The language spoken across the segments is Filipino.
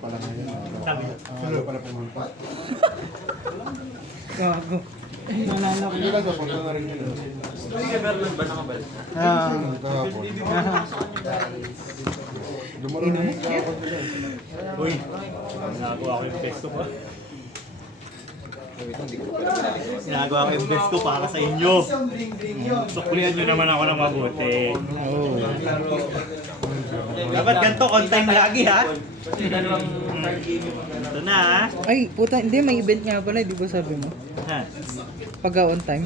pala ngayon. Sabi ko. Ano pala pumunta? Gago. Nalala ko. Hindi lang kapunta na rin yun. Hindi ka Bernard ba nakabalik? Kahapon. Lumaroon na yung kahapon nila. Uy, nagawa ko yung best ko pa. Ginagawa ko yung best ko para sa inyo. Suklihan nyo naman ako ng mabuti. Oh. Dapat ganito, on time lagi ha. Ito na ha. Ay, puta, hindi, may event nga pala, di ba sabi mo? Ha. Pagka on time.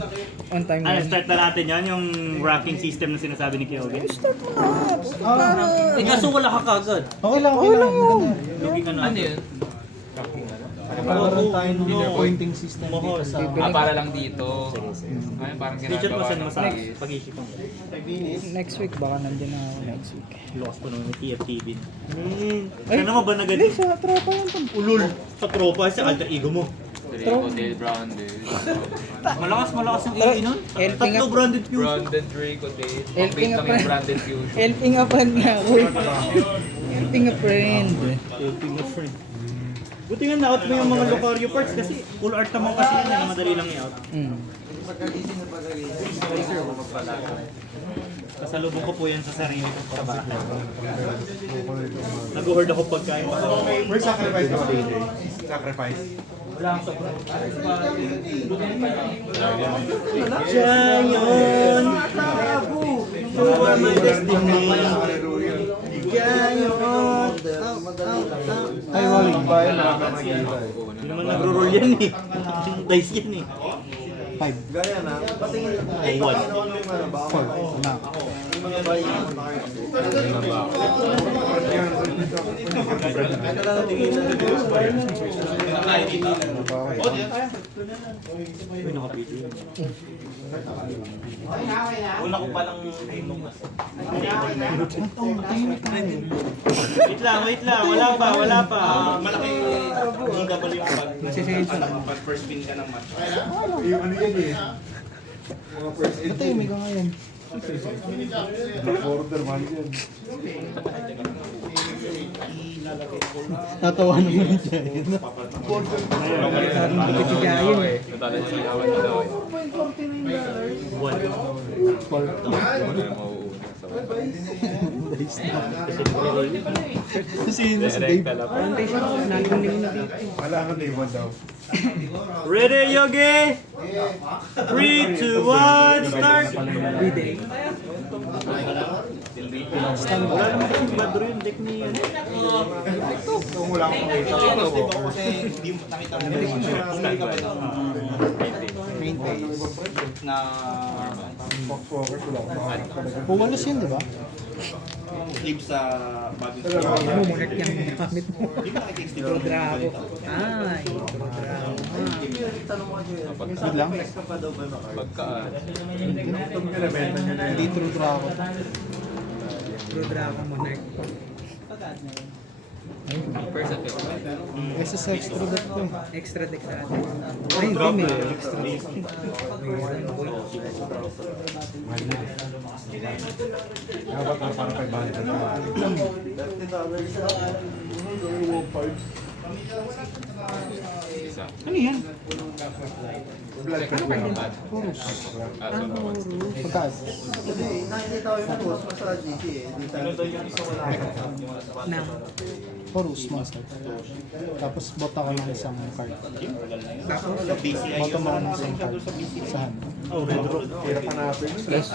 On time Ano, yan. start na natin yan, yung ranking system na sinasabi ni Kyoge. Start mo na, puta, para. Eh kaso wala ka kagad. Okay lang, okay lang. Lugi ka na. Ano yun? Nagkakaroon tayo ng pointing system dito sa... Para lang dito. Ayun, parang Picture mo ginagawa saan ng mo sa pag- pag-issue ko. Next week, baka nandyan na ako next week. Lost ko naman yung TFTV. Ay, Sana mo ba na Hindi, ganito? sa tropa yan to. Ulul! Sa tropa, sa alter ego mo. Rico, Dale, Branded. Malakas yung EA nun. Helping Tatlo up. branded fusion. Branded Rico, Dale. Helping Pang-bait a lang yung friend. Branded Fusion. Helping a friend nga ako. Helping a friend. Helping a friend. Buti nga na-out mo yung mga Lucario parts kasi full art naman kasi yun na madali lang i-out. Kasalubong ko po yan sa sarili ko sa bahay. Nag-hoard ako pagkain pa. May sacrifice ka ba, AJ? Sacrifice. Wala akong surprise. Giant! You are my destiny. Giant! Ay, walang bayan na nakakita eh. Hindi naman nagro-roll yan eh. Dice yan eh. 5. Ay, 1. 4. Na. Uy, naka-video yun. Una ko palang inom na. Wait lang. Wala pa. Malaki. Hindi ka pala yung pag first win ka ng match. Yung ano yan eh. Mga first aid. Matahimik ka ngayon. Order man yan. Tatawa naman yung Giant. Parang bakit si Giant. Natala niya yung awan na daw eh. One. Wala yung mauuna sa Sino si direct Dave? tala pa. Wala ka na iwan daw. Ready, Yogi? 3, 2, 1, start! Biday. Wala naman kasing badro yung deck ni ano. Kung wala akong makita. Main phase. Box walkers, wala akong makita. Puwalos yun, di ba? Flip sa bagong Ano mo, net yan yung gamit mo. Pro Drago. Ay, Pro Drago. Yun lang. Pagkaan. Hindi True Drago. True Drago mo, Nek. First at fifth. SS extra deck to. Extra deck sa atin. Ay, hindi may extra deck. Dapat na parang 500 na. Isa. Ano yan? Blood pressure lang. Chorus. Ah, so bawal. Pagkaan? Na. Chorus monster. Tapos bota ka ng isang card. Bota mo ka ng isang card. Sa hand. Oh, retro. Hirap hanapin. Plus.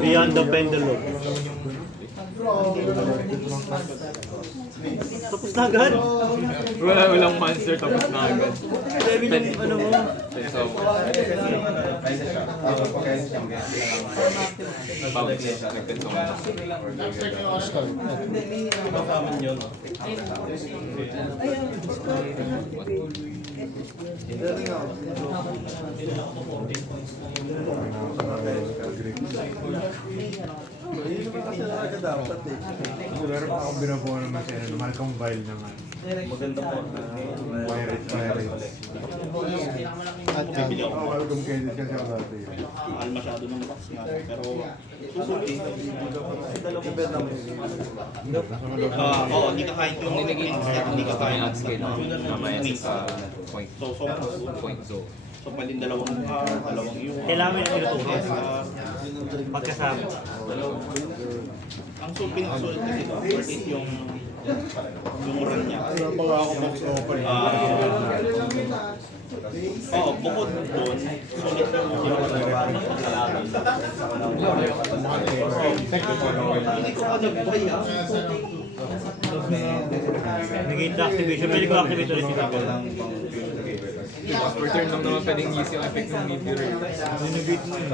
Beyond the pendulum. Tapos na agad. Walang monster tapos na agad. Sabi yung ano mo. So, bounce. Nagpensong na. Kapaman yun. dapat eh. Meron pa akong binabuo naman siya, mahal kong vial naman. Maganda po. Pirates. At Bibili ako. Mahal kong credit kasi ako dati. Mahal masyado ng box nga. Pero susuti. Oo, hindi ka kain yung hindi ka kain At scale mamaya sa point. So, Point zone. So, pwedeng dalawang yung... Kailangan yung tinutukas. Pagkasama. Ang pinakasulit kasi ito, worth it yung run niya. Baka ako box open. Oo, bukod doon, sulit yung hindi ko ka nag-buy Nag-hit activation. Pwede ko activate ulit si Gabriel. Per turn lang naman pwedeng use yung effect ng meteor. Ninugate mo yun.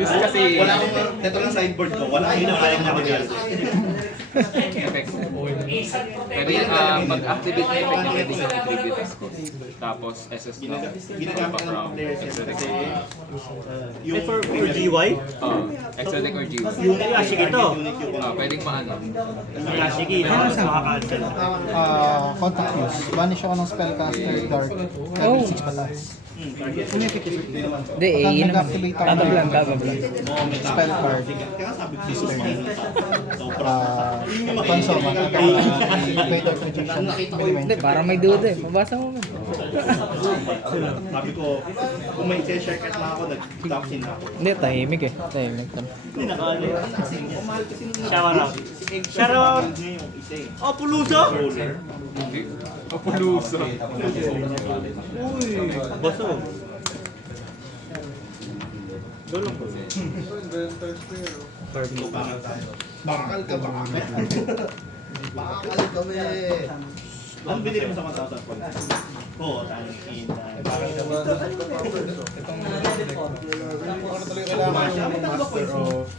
Use kasi Wala akong, ito lang sideboard ko, wala akong nakalang na effect. Pwede mag-activate na effect na pwede sa tribute ko. Tapos SS na Ginagamit ng mga players exotic. yung For GY? Exotic or GY. Yung Ashiki ito. Pwedeng maano. Yung Ashiki. Tapos makakancel. contact use. Banish ako ng spellcaster dark. Level 6 pataas. Hindi, Pag yun naman. nag-activate ako Babablan, ng babablan. spell card, Kaya sabi ko, display. console man, activate of rejection. Hindi, parang may duda eh. Mabasa mo man. Sabi ko, kung may share card na ako, nag-toxin na ako. Hindi, tahimik eh. Tahimik lang. Hindi nakali. Shower out. Shower out. Oh, pulusa! Kapuluso. Uy, basog. Dolong ko. Bakal ka ba? Bakal kami. Ano binili mo sa 1,000 points? Oo, tayo kita.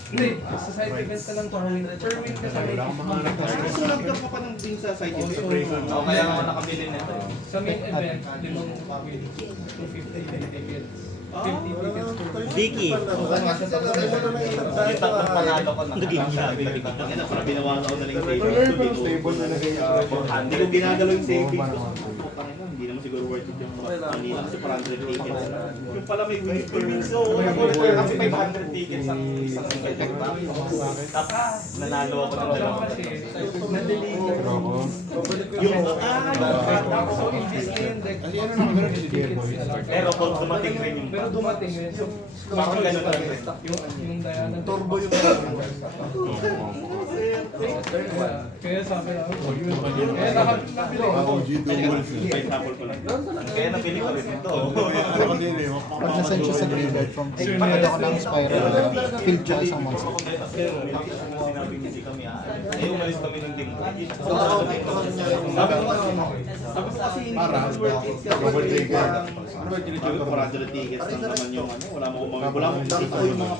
Hindi, sa side event ka lang to. Per win ka sa win. Wala akong mahanap kasi. Sulat ka pa ng din sa site event. Kaya naman nakabili nito. Sa main event, 5 copy. 250 tickets. 50 tickets per Vicky. Naging grabe. Ang ina, para binawasan ko na lang yung savings. Stable na lagay. Hindi ko ginagalaw yung savings ko. Hindi naman siguro worth it yung kanina kasi 400 tickets. Yung pala may win per win. So, kasi 500 tickets ang isang event. Tapos, nanalo ako ng dalawa. Na-delete. Yung, So, in this end, like, ano naman meron yung tickets. pero kung dumating rin yung Pero dumating yun. So, Parang ganun lang rin. yung Diana. Turbo yung Kaya sabi na, oh, yun. Kaya nakabili ko. For example ko lang. Kaya nabili ko rin ito. Pag nasend siya sa graveyard from pagkada ko ng spiral, field siya sa monster. Sinabi niya si kami, ay umalis kami ng game. Sabi ko kasi hindi naman worth it. Ano ba ginagawa ko? 400 tickets lang naman yung ano. Wala mo ito yung mga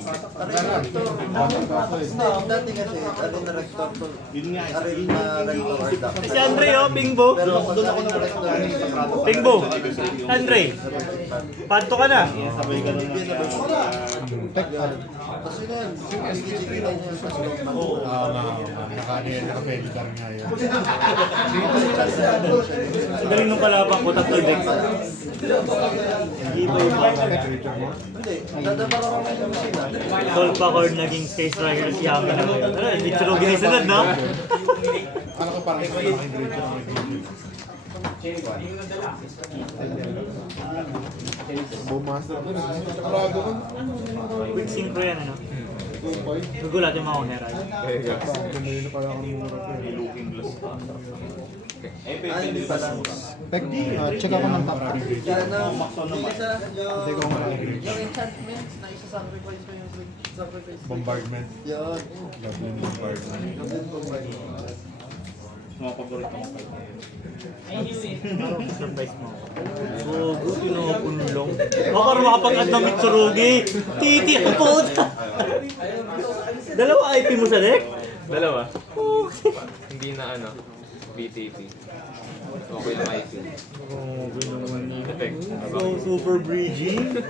Dati kasi, ano na rector to? yun nga. Yun na rector. Si Andre, oh, Pingbo. Pero doon ako na sa Prado. Pingbo. Andre, panto ka na. Sabay ka lang Tech art. Kasi na yan, PGP lang yan. Nakapeli ka rin nga yan. Ang galing ng kalabang ko, tatlo deck. Iba-iba. Hindi, dadamar ako ng kusina. Solpacord naging space rider si Yami na ngayon. Ano, Ichiro ginisunod, no? Ano ko parang sa mga ingredient ng Bowmaster ko. Karado ko. Quick synchro yan, ano? Gugulat yung mga herald. Bumili na pala ako ng mura ko. looking glass. Hindi pala. Tech, check ako ng top. Yan na, hindi ko mga ingredient. Yung enchantments na isa-sacrifice mo yung sacrifice. Bombardment. Yun. Goblin bombardment. Mga paborito ko. Surprise mo. Sugo, pinupunlong. Baka rin makapag-add ng Mitsurugi. Titi, po! Dalawa IP mo sa deck? Dalawa. Hindi na ano. BTP. Okay lang IP. Effect. So, super bridging.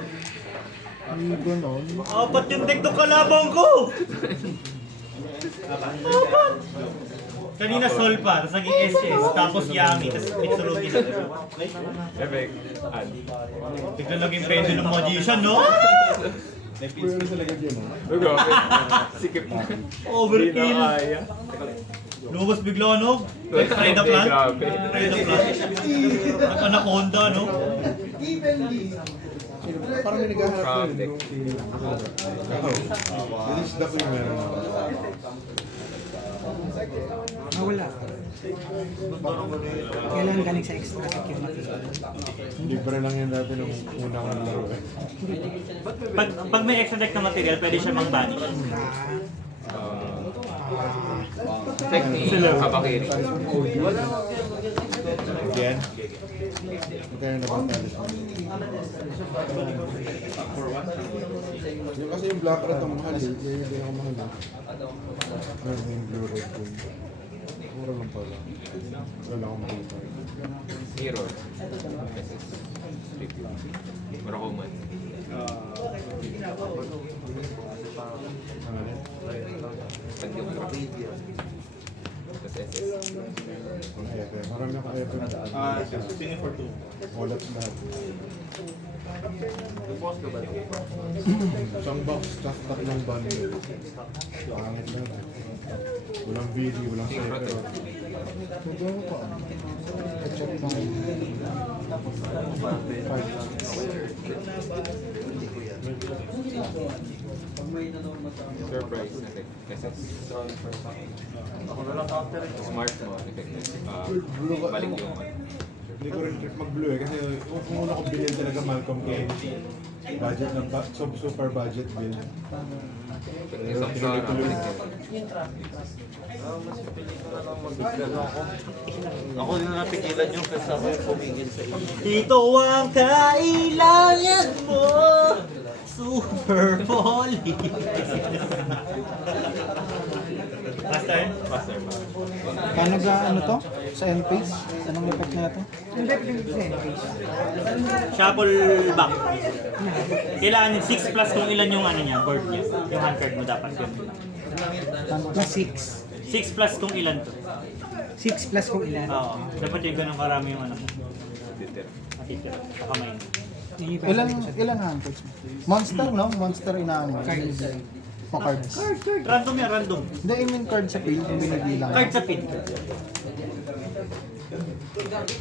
Hindi ko nun. Apat yung deck ng kalabang ko! Kanina Sol pa, tapos naging SS, tapos Yami, tapos Mitsurugi na. Effect. Bigla naging pendulum magician, no? Sikip na. Overkill! Lumabas bigla, no? Try the plant? Grabe. Try the plant? Anaconda, no? Parang may naghahanap ko From yun. deck. Inisda ko yung meron. Wala. Kailangan galing sa extra yung material. Libre lang yan dati nung unang laro eh. Pag may extra deck na material, pwede siya mang-banish. Effect ni Kabakiri. Again. Kaya napatalis mo. Yung kasi yung black rat ang mahal eh. Kaya hindi ako mahal eh. Meron yung blue red ko. Mura lang pala. Wala akong makita. Mirror. Murakuman. Ano yan? Pag-geography. Tapos SS. Ang epe. Marami akong epe. Singing for 2. Wallet lahat. Isang box, tas tatlong bundle. Pangit lang. Walang BD, walang cyber. Magkano pa? Check lang. Surprise na deck. SS. Smart mo. Effective. Balik yung Hindi ko rin trip mag-blue eh kasi kung una ko bilhin talaga Malcolm Kane. Budget ng super budget bill. Pero tuloy-tuloy. Ako din na napigilan yung kasi ako yung pumigil sa iyo. Ito ang kailangan mo, Super Volley. Master? Master. Paano ano to? Sa end-phase? Anong effect na ito? Hindi, pinag-face. Shuffle back. Kailangan yung 6 plus kung ilan yung ano niya, board niya. Yung hand card mo dapat yun. Plus 6. 6 plus kung ilan to. 6 plus kung ilan. Oo. Dapat yung ganun karami yung ano mo. Matitira. Sa kamay mo. Ilan handcards mo? Monster, no? Monster inaano. Cards. O cards. Random yan, random. Hindi, I mean card sa field, yung binibilang. Card sa pin.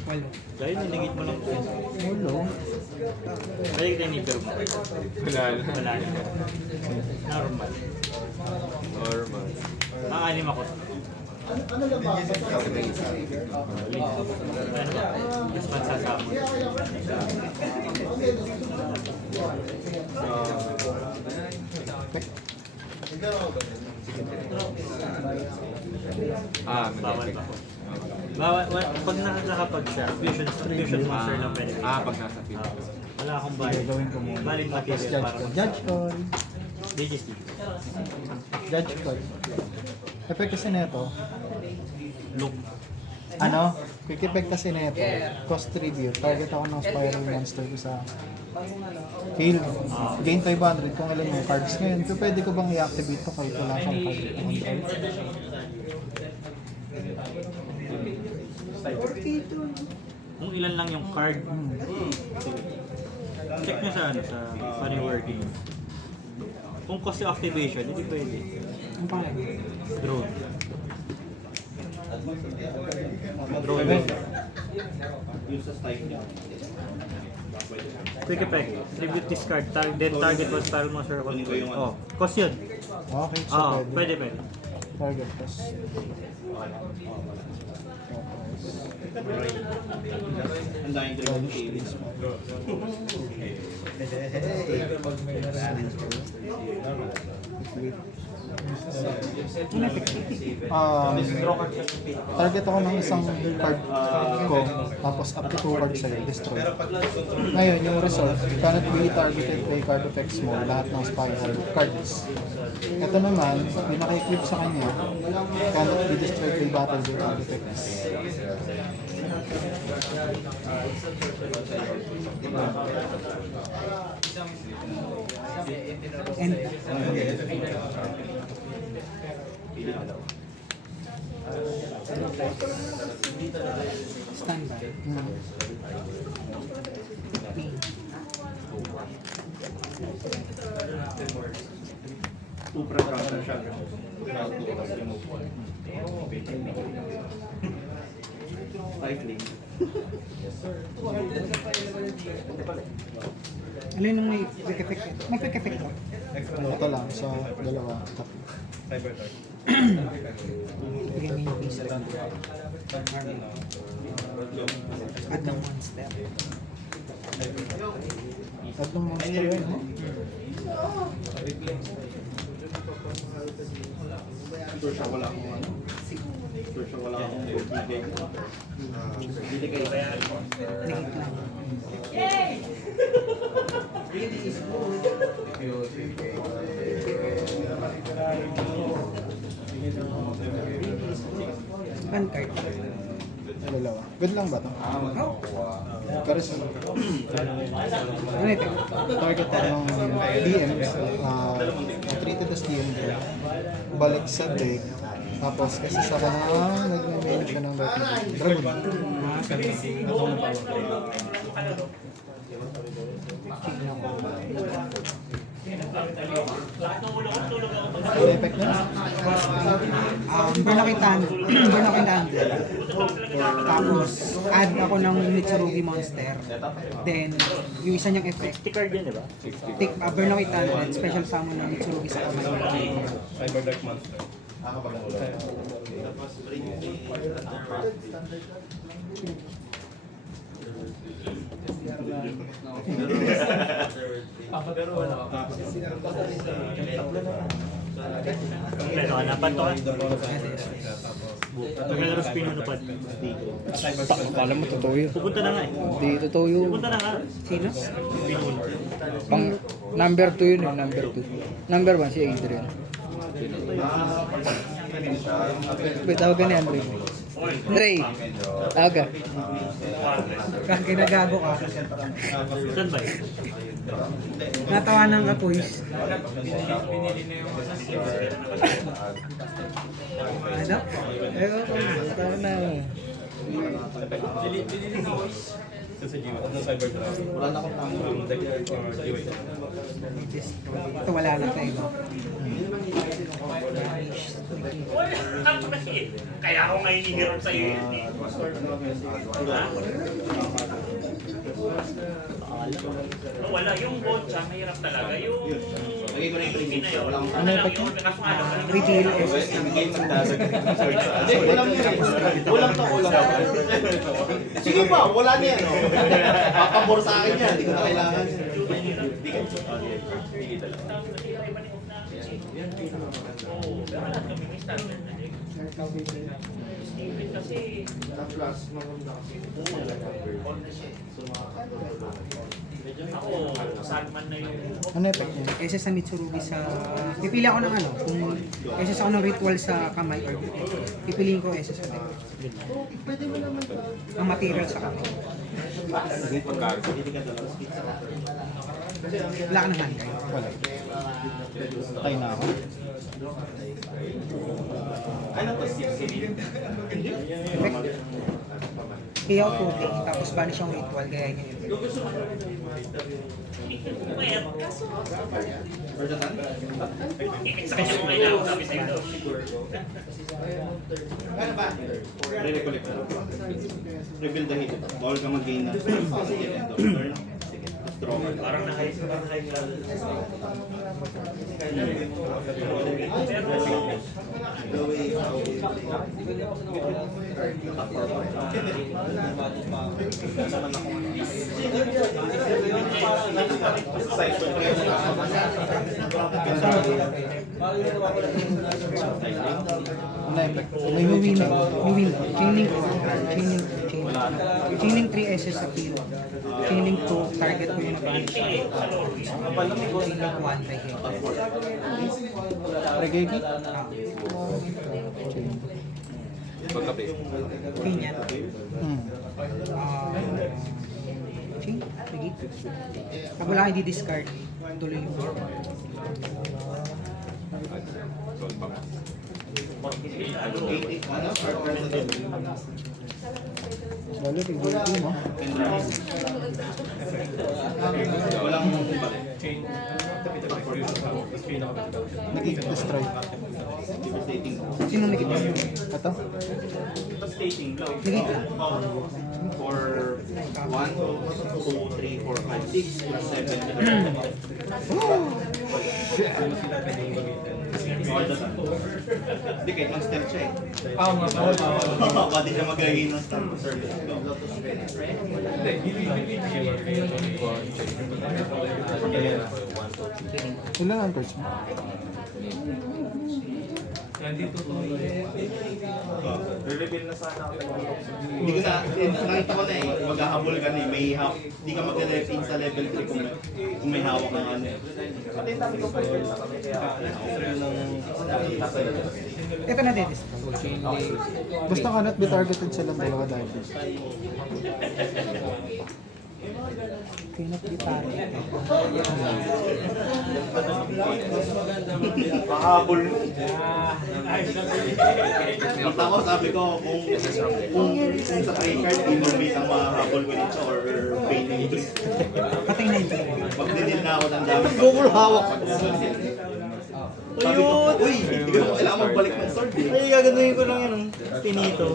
Walo. Dahil niligit mo lang. Ulo. Dahil ka nito. Wala na. Wala na. Normal. Normal. Makalim ako. Ano ba? Mas magsasama. Bawal May pa. Bawal, pag nakakapag siya, fusion monster na pwede. pag nasa field. Wala akong bayad. Gawin ko muna. Valid material para Judge call. DGC. Judge call. Effect kasi nito, Look. ano, quick effect kasi nito, cost review. Target ako ng spiral monster ko sa field. Gain 500 kung ilan yung cards ngayon. So pwede ko bang i-activate to kahit wala siyang card control? Kung ilan lang yung card. Check nyo sa ano, sa funny wording. Kung cost yung activation, hindi pwede. Ang pangalan. Drone. Drone. Yung sa style niya. Quick effect. Tribute this card. Target was spiral monster. Oh, cost yun. Okay, so Oo, pwede. pwede. Target cost. Ang dahil yung series mo. Target ako ng isang card ko, tapos up to 2 cards sa'yo, destroy. Ngayon, yung result, cannot be targeted by card effects mo, lahat ng spiral cards. Ito naman, yung naka-equip sa kanya, cannot be destroyed by battle by card effects. And Pili na daw. Standby. Super pressure siya. Cycling. Ano yung may quick effect? May quick effect ba? Ito lang sa dalawa. Tatlo. Bigyan mo yung piece. Add ng one step. Tatlong monster yun, no? Sure siya wala akong ano. Sure siya wala akong bigay. Bili kayo. Ligit lang. One card. Dalawa. Good lang ba ito? Pero sa Ano ito? target ng DM, treated as DM ko. Balik sa deck. Tapos kasi sa kanang nag-mail siya ng Dragon. Ano effect na? Burn ako yung Thunder. Tapos, add ako ng Mitsurugi monster. Then, yung isa niyang effect, Card yan, di ba? burn ako yung Thunder, special summon ng Mitsurugi sa kamay. Cyber Dark Monster. Kompleto ka na. Panto ka. Maglalaro sa pinunupad. Akala mo totoo yun. Pupunta na nga eh. Hindi totoo yun. Pupunta na nga. Sino? Pang number 2 yun eh, number 2. Number 1 si Adrian. Wait, tawag ka ni Andre. Andre! Tawag ka. Kinagago ka. Saan ba yun? Natawanan ka, boys. Ano? Ewan ko. Tawag na. Sa G1. Ano Cyber Dark? Wala na akong tango. Deck or G1. Ito wala na tayo. No? Kaya ako ngayon hihirap sa'yo yun eh. Wala, yung botcha, mahirap talaga. Yung... Lagay ko na yung premium. Wala akong Ano effect mo? Reveal. game magdadag. Kulang yun eh. Kulang to, kulang. Sige pa, wala na yan. Papabor sa akin yan. Hindi ko na kailangan. Ano effect niya? Kaysa sa Mitsurugi sa... Pipili ako ng ano, kung kaysa sa ako ng ritual sa kamay or pipiliin ko kaysa sa deck. Ang material sa kamay. Wala ka naman kayo. Wala. Patay na ako. Effect. Kaya ako puti, tapos banish yung ritual, gaya niya yun. Re-recollect. Rebuild the hit. Bawal ka mag-gain na. Sige, end of turn. Draw. Parang Ano effect? May winning. Chaining 3 SS sa field. Chaining 2, target ko yung nabanish. Chaining 1 by hit. Regeki? Ganyan. Chain, sige. Pag wala kayo di-discard, tuloy yung Bali, regular din, no? Walang Chain. Tapos pinaka-medical. Nag-destroy. devastating. Sino nakita? Ito? Devastating blow. Nakita. For 1, 2, 3, 4, 5, 6, plus 7. All the time. Hindi, kahit mag-step siya eh. Pwede siya mag-gain ng start to service. Ilan ang cards mo? 22 to Re-reveal na sana ako. Hindi ko na, nakita ko na eh, maghahabol ka na eh, may hindi ka mag-left in sa level 3 kung may hawak ng ano eh. Pati yung dami ko pa yun sa kami, kaya Ito na din. Basta cannot be targeted silang dalawa dahil. Cannot be targeted. pahabol. Kita ko, sabi ko, kung sa trade card, inormate ang mahabol ko dito or painting ito. Pating na ito. Magdidil na ako ng dami. Google hawak. Sabi ko, uy, hindi ko na kailangan magbalik ng sword eh. Ay, gagawin ko lang yun. Pinito.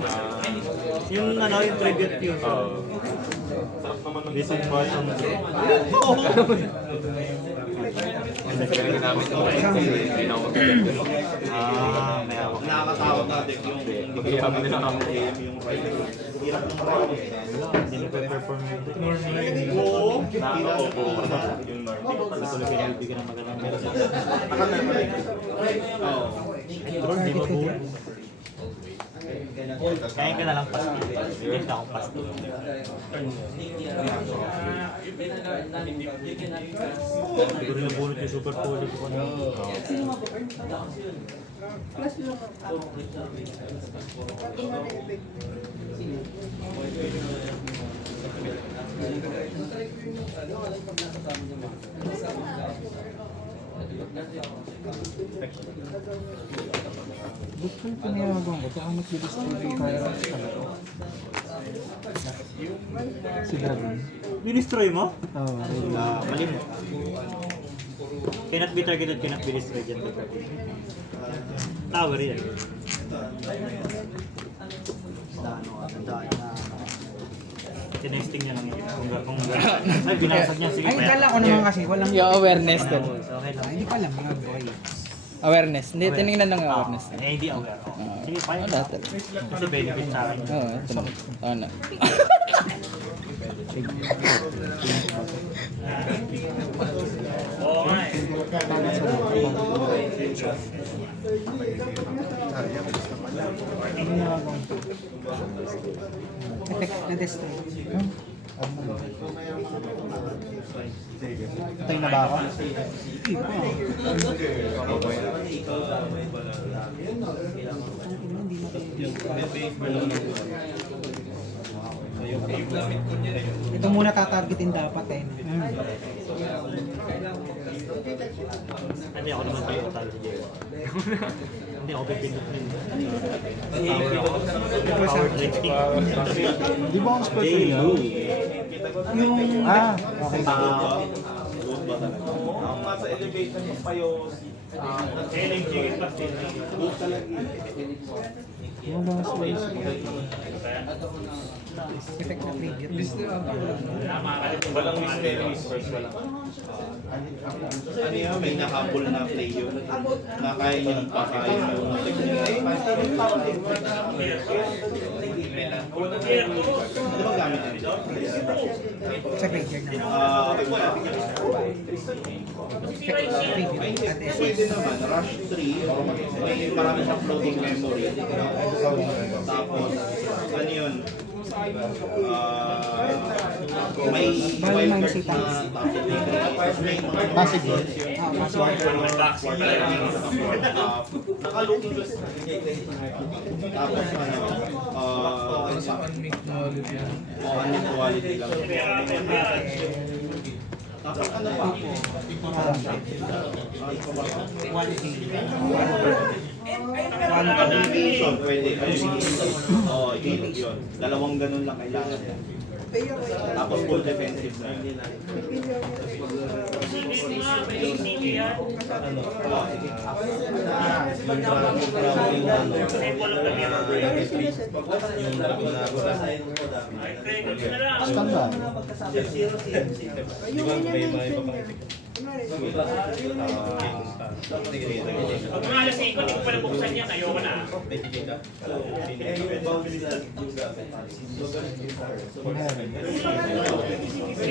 Yung ano, yung tribute yun. This is what I'm Nagkaroon namin ito. Hindi na ako magaganda. may hawak. Nakakatakot na deck yung Mag-iyabi na lang ako. yung right. Hirap ng right. Hindi na perform yun. Oo. Nakaka-opo ko na. Yung normal. Natuloy ka na bibigyan ng magandang meron. Akal na naman eh. Oo. Lord, di ba buo? Kaya ka na lang pasto. Hindi na akong pasto. Siguro yung bunot yung super poly ko na. Gusto yung pinayagan ko, tsaka nag-destroy yung firearms talaga. Si Dragon. Dinestroy mo? Oo, Mali mo. Cannot be targeted, cannot be destroyed yan. Tower yan. Tinesting niya lang yun. Kung ay, binasag niya. Sige, Ay, kaya. kala ko naman kasi walang... Yung awareness din. So, okay lang. Ay, hindi ko alam mga boy. Awareness. Hindi, tinignan ng awareness. Hindi aware. Sige, fine. Wala talaga. Kasi benefit sa akin. Oo, ito na. Oo na. Oo nga eh. Effect na destroy. Patay na ba ako? Hindi pa. Ito muna tatargetin dapat eh. Hindi ako naman tayo talo sa Jerry. Hindi ako pipindot na yun. Power drifting. Di ba ang spell J. niya? Lou. Yung... Okay. Good ba talaga? Ang nasa elevation yung payo, LMG plus good talaga. Yung mga spells. Effect na tribute. Walang mystery first, walang. Ano yun, may nakabul na play yun. Na kaya nyo pakain yung ano ba gamit yun? Sa graveyard na. Effect na tribute at essence. Pwede naman, rush 3, may marami siyang floating memory. Tapos, ano yun? May Bali, wild minus card 8 na tapos may mga Passive yun. nakalooking tapos unmute quality lang. Tapos ano pa? Intimidation, pwede. Oo, yun. Dalawang ganun lang kailangan. Tapos full defensive na. Standard. Pag mga alas 5, hindi ko pa nabuksan yan. Ayoko na.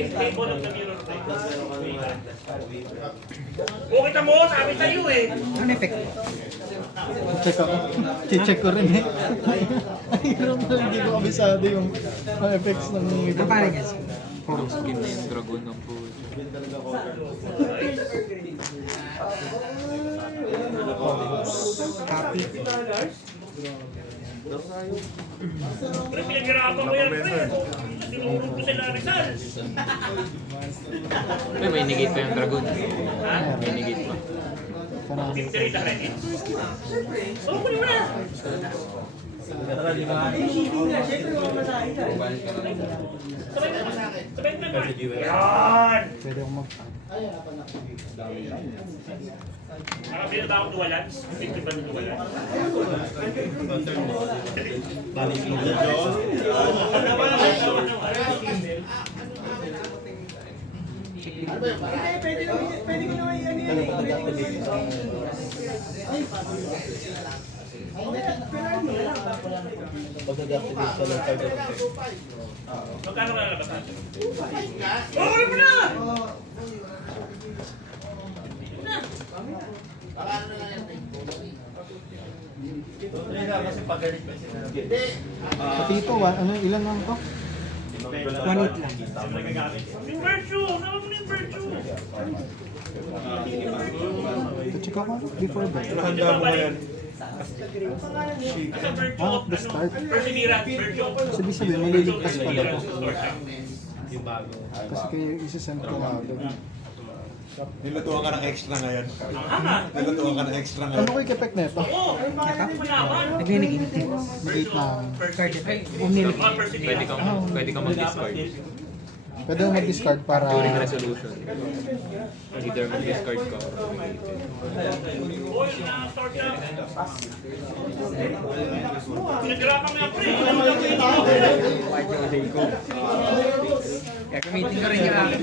Table of the mirror. Oh, kita mo, sabi sa'yo eh. Ano effect? Check ako. Check ko rin eh. Hirap na hindi ko kabisado yung effects ng Ano pa rin guys? Skin na yung dragon ng po. Copy. Pero pinaghirapan ko yan, pre. Tinurog ko sila Rizal. May negate pa yung dragon. May negate pa. 53 na credit. Oh, kunin mo na. Sabay na ba? Yan! Pwede akong mag... Nakabili na ba akong duwalans? 50 ba ng duwalans? Magkano ka lalabas natin? Oh, ano mo na! Pati ito, ano, ilan lang to? 1-8 lang. Yung virtue! Sama mo na yung virtue! Ito check ako before bed. Handa mo yan. Asa virtue? Ah, the start. Perseverance, virtue. Sabi sabihin, maliligtas pala to. Kasi kayo isasend ko agad. Nilutuan ka ng extra ngayon. Nilutuan ka ng extra Ano ngayon. ko yung effect nito? Nagninigate. Negate na. Card effect. Umnilig. Pwede kang mag-discard. Pwede mo mag-discard para... During resolution. Either mag-discard ka or Oy, na-start na. Pinaghirapan mo yan, pre. Kaya gamitin ko rin yung akin.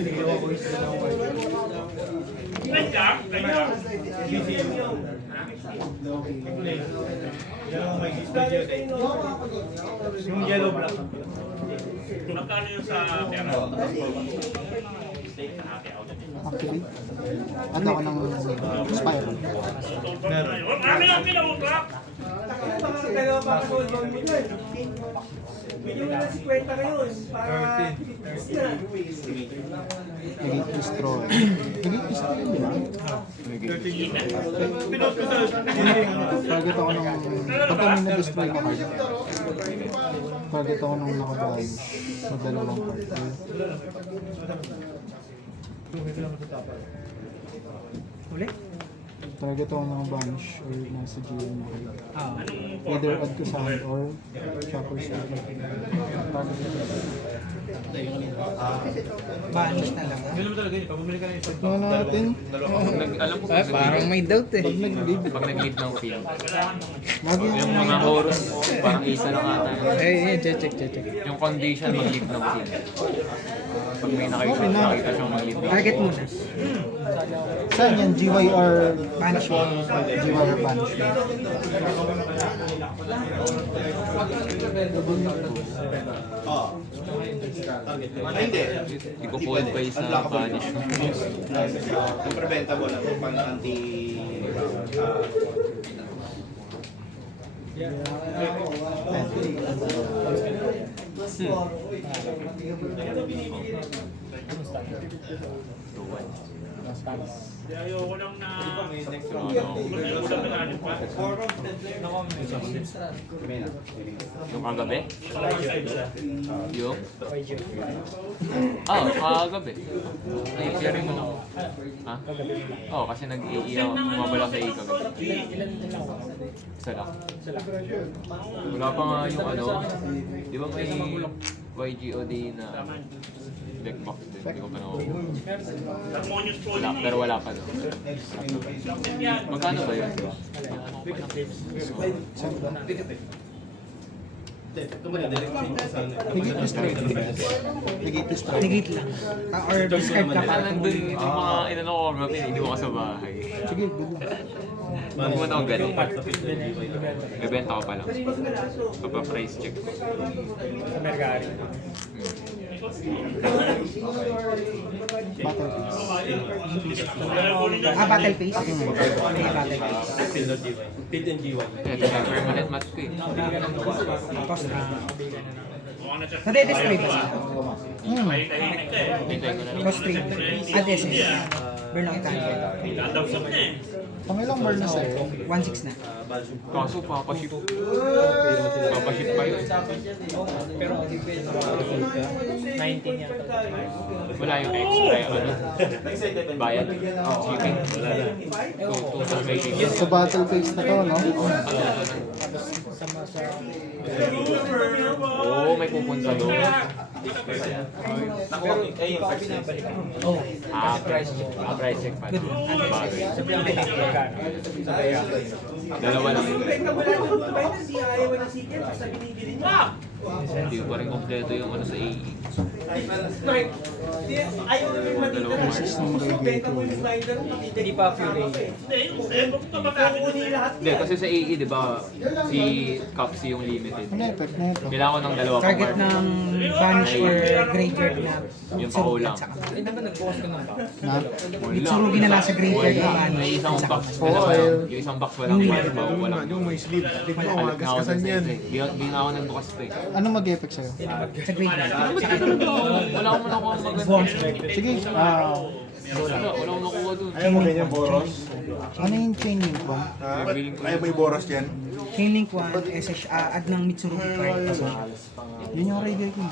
Ganyan, ganyan. Yung yellow black. Magkano yung sa pera? Activate. At ako ng spiral. Marami lang pinautak. Mga dalawa pa ako gold bond nila. Bigyan mo na 50 ngayon para 13. Negate destroy. Negate destroy yun, di ba? Pinot ko sa Target ako ng... Pagka may na-destroy ka card. Target ako ng nakadrive. Magdalawang card. Ulit? Target ako ng bunch or nasa GM na card. Oo. Either add ko sa hand or chopper sa target ko. Banis na lang. Tignan natin. alam ko Parang may doubt eh. Pag nag-leave, pag nag-lead ng field. lagi Yung mga horus, parang isa lang ata. Check. Yung condition mag-lead ng field. Pag may nakita siyang mag-lead. Target muna. Saan yan? GYR Banishment. GYR banishment. Oo. Hindi. Hindi ko call pa isa punishment. Preventable lang. Pang anti... Ayoko lang na... Yung kagabi? Yung? Kagabi. Nai-share mo lang. Ha? Oo, kasi nag-iiyaw. Mabala sa ika kagabi. Isa lang. Wala pa nga yung ano. Di ba may YGOD na deck box din? Hindi ko pa nakuha. Wala, pero wala pa doon. Magkano ba yun? Negate to straight. Negate to straight. Negate lang. Or discard ka pa. Nandun yung mga inano ko kagabi, hindi ko ka sa bahay. Sige, good lang. Huwag mo na ako galing. Bebenta ko pa lang. Papa-price check ko. Sa Mercari. Battle piece. Battle phase? Okay, battle phase. Ito na permanent match ko eh. Tapos, nade-destroy ba siya? Hintayin ko na lang. Cost 3. Add SS. Burn lang itahan. Pangilang burn na sa'yo? 1-6 na. Kaso papaship. Papaship pa yun. Pero hindi pwede. 19 yan. Wala yung extra yung ano. Bayad. Shipping. Tapos may shipping. Sa battle phase na to, no? Oo, may pupunta doon. Price check pa. Bagay. Dalawa lang. Hindi pa rin kompleto yung ano sa AE. Ayaw na rin matita na. Benta mo yung slider, Hindi pa pure. kukunin lahat. Hindi, kasi sa AE, di ba, si Capsi yung limited. Ano effect na ito? Kailangan ko ng dalawa pa Target ng banish or graveyard na Yung Mitsurugi pakulang. at saka. Hindi naman nag-post ka ng box. Na? Mitsurugi na nasa graveyard na May banish at isang saka. box, dalawa lang. Yung isang box walang walang. Yung may sleeve. Sleeve mo, Alit na ako magaskasan dun sa yan. isa eh. Di na ako nagbukas pa eh. Ano mag-effect sa'yo? Sa graveyard. Wala akong nakuha maganda. Sige, Wala akong nakuha dun. Ayaw mo ganyan, Boros? ano yung chain link ba? Ayaw mo yung Boros yan? Chain Link 1, SS, add ng Mitsurugi card. Kasi, Yun yung radio ko. oo.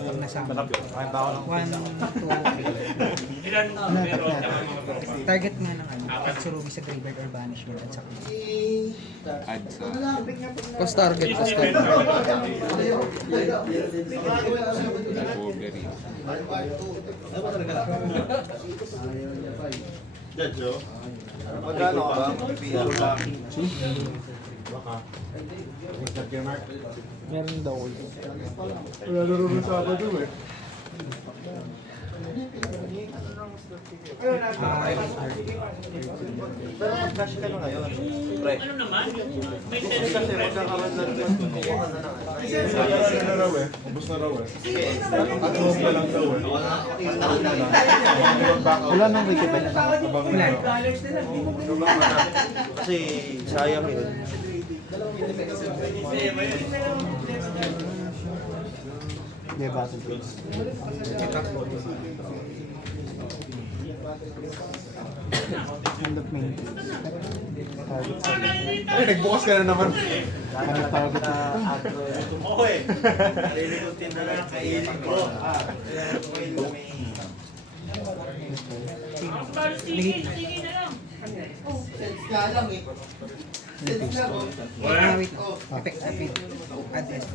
Pag nasama. 1, 2, 3. Ano effect na ito? Target nga ng ano, Mitsurugi sa graveyard or banishment at saka. Add sa... Cost target, cost target. Recovery. Judge, oh. Magkano ka ba? Meron daw ko. Wala naroon sa ako doon eh. Pero mag-cash ka na ngayon. Pre. Ano naman? Kasi magkakaroon na rin kung kukuha ka na lang. Kasi na raw eh. Ubus na raw eh. At home na lang daw eh. Wala nang recommend. Wala. Kasi sayang yun. Hindi, battle phase. End of main. Target sa Ay, nagbukas ka na naman. ano target ito? Oy! Nalilikutin na lang kailin ko. Negate na. Wait na. Effect, add SS.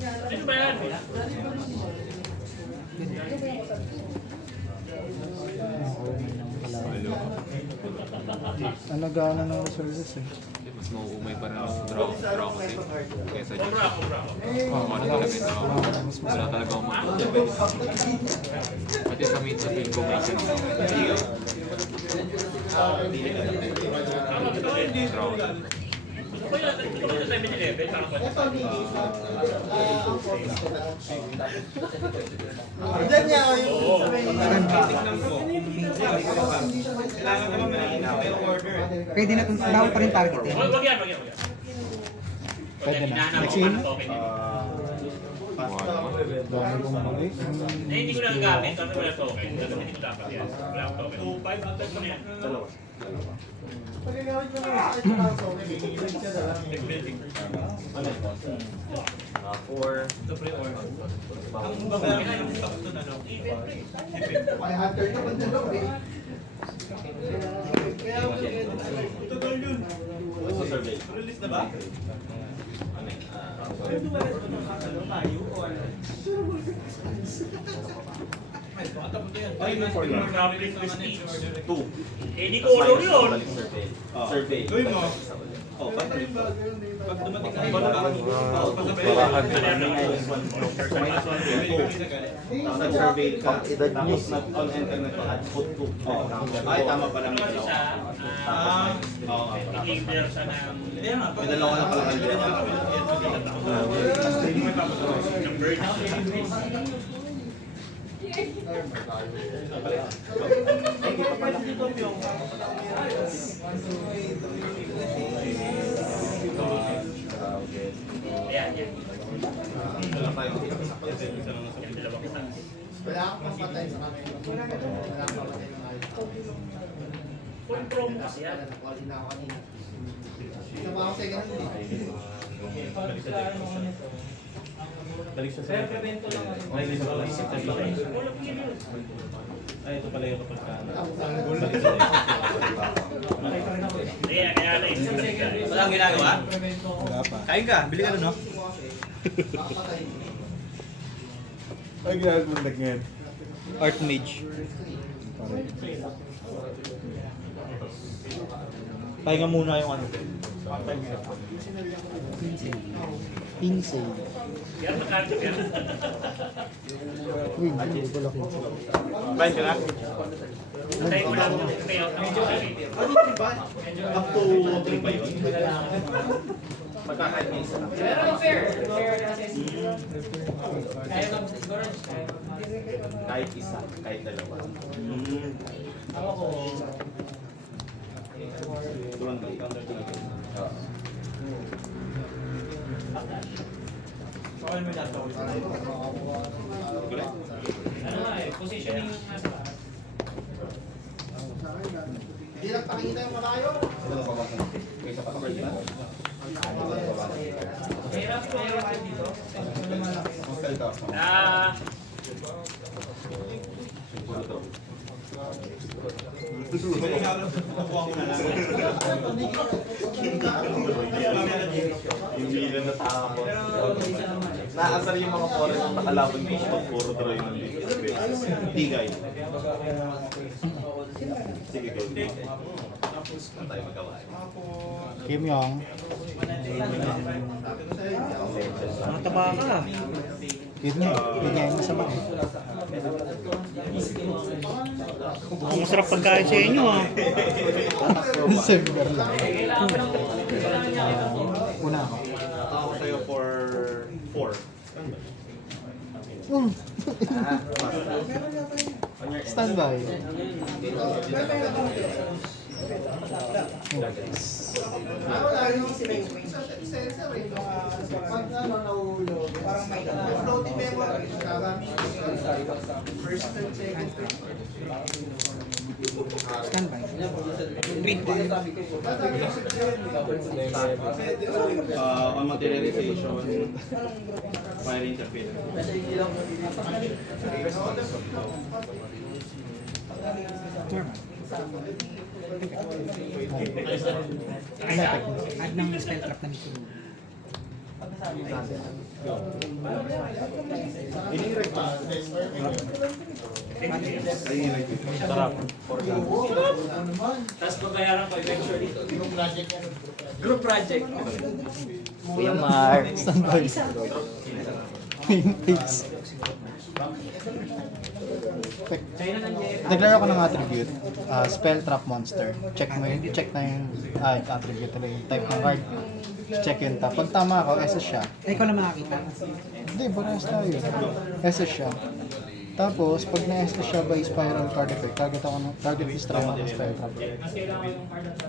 Ano gana ng resources eh. Mas mauumay pa rin ako sa draw kasi kesa dyan. Ano talaga yung draw. Wala talaga akong mag-draw. Pati sa mid ko may sino. Draw. Diyan niya ako yung Pwede na itong, bawal pa rin target eh. Pwede na. Next in? Dami kong mali. Hindi ko na gamit kasi wala token. Gagamitin ko dapat yan. Wala akong token. 2-5, after mo na yan. Dalawa. Pag ginamit mo na sa ito lang, so may i-rate ka na lang. Ano? 4. Ang babae na yung stock doon, ano? May hunter ka ba dalaw eh? Kaya ako Total yun. What's the survey? Release na ba? Ay, may 4 lang. Traveling prestige. 2. Eh, di color yun. Survey. Survey. Gawin mo. Oh, patay. Pag dumating ka Nag-survey ka, tapos nag-on-enter na ito at put 2. Ay, tama pala may dalawa. Oo. i-clear siya ng... May dalawa na pala kanila. ng bird. Ayan, yan. Yung dalawang taas. Wala akong papatay sa kanila. Wala akong papatay sa kanila. Full promo kasi yan. Wali na ako kanina. Isa pa ako second hand eh. Balik sa sir. Ay, hindi sa pala. Ay, ito pala yung kapag Ayan, kaya na-isip ka. Wala kang ginagawa? Wala pa. Kain ka, bili ka nun, no? Ay, ginagawa mo na ngayon. Art Mage. Pahinga muna yung ano. Insane. Yan, makakit yan. Uy, hindi ko pala ko. Pahin ka na? Tayo ko lang yung payout ng Ano, diba? Up to 3 ba yun? Magkakahit may isa lang. Kahit isa, kahit dalawa. Doon ba? positioning yung nasa taas. Hindi lang pakikita yung malayo. Hirap ko yung dito. Ah, Yung million na tapos. Naasar yung mga foreign na nakalaban ko pag puro draw yung hindi guys. Sige, go. Saan tayo magawa? Kim Yong. Mataba ka. Yun nga, yun nga yung masama eh. Ang masarap pagkain sa inyo ah. December lang. Una ako. Ako sa'yo for 4. Standby. Wala yung sensor eh. Pag ano nahulog, parang may floating memory. First turn, second turn. Standby. On materialization, fire interference. Add ng spell trap na Mitsurugi. Sarap. tapos babayaran ko eventually. Group project. Kuya Mark. Standby. Thanks. Declare ako ng attribute. Spell trap monster. Check mo yun. Check na yung attribute nila yung type ng card. Check yun. Pag tama ako, SS siya. Ay, ikaw lang makakita. Hindi, bonus tayo. SS siya. Tapos, pag na-SS siya by spiral card effect, target destroy ako ng spiral card effect.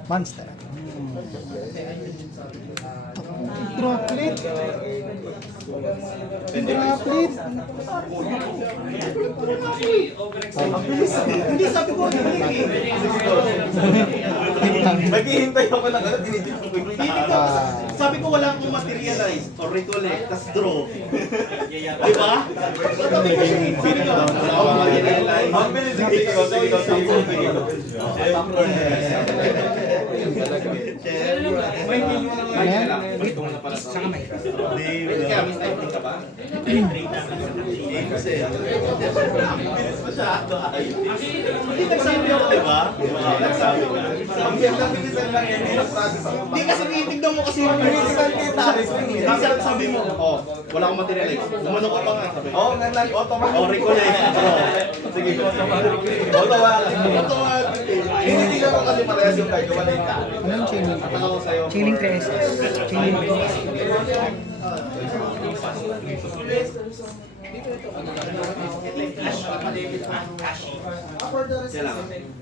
Monster. Droplet! Droplet! Hindi sabi ko ano naghihintay ako ng ano, dinidit ko yung sabi ko wala akong materialize or recollect, tas draw. Di ba? Sabi ko siya, feeling ko, wala akong materialize. Ang bilis yung ikaw, Sa kamay. Kaya may typing ka ba? Kasi, bilis pa siya. Hindi nagsabi ako, di ba? Nagsabi ko. Ang bilis lang yan, hindi na-process ako. Hindi kasi tinitignan mo kasi yung bilis lang kita. Kasi sabi mo, oh, wala akong materialize. Umano ka pa nga, sabi. Oo, automatic. Oh, recollect. Sige, automatic. Tinitignan mo kasi parehas yung kahit wala yung tao. Ano yung chaining? Ako sa'yo. Chaining 3SS. Chaining 3SS.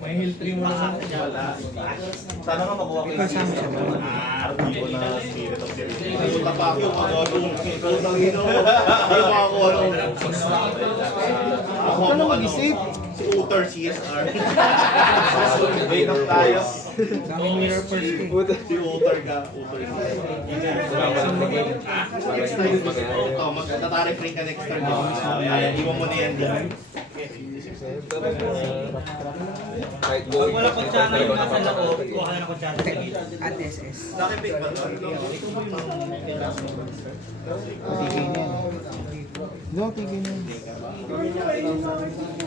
May hill tree mo na. Wala. Sana nga makuha ko yung hindi ko na spirit of spirit. Puta pa ako, putang ino. Ano ba ako, ano? Ako Ikaw na ano, mag-isip. si Uther CSR. Wake up tayo. Daming mirror first eh. Si Uther ka, Uther. Oh, magtatari free ka next turn. Ayan, iwan mo na yan dyan. Pag wala kutsara yung nasa loob, kuha ka na ng kutsara. At SS. Nakipig ba to? PK na yan. Di ba PK na yan?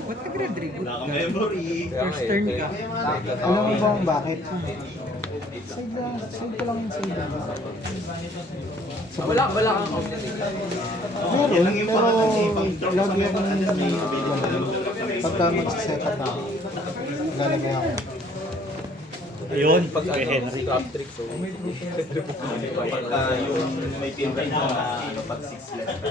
Ba't nagre-dribble? Wala kang memory. First turn ka. Alam mo ba kung bakit? Side ko lang yung side lang. Wala kang Meron, pero lagi akong pagka mag-set up na ako, lalagay ako. Ayun, pag Henry. Pagka yung may pinrate na pag 6 left.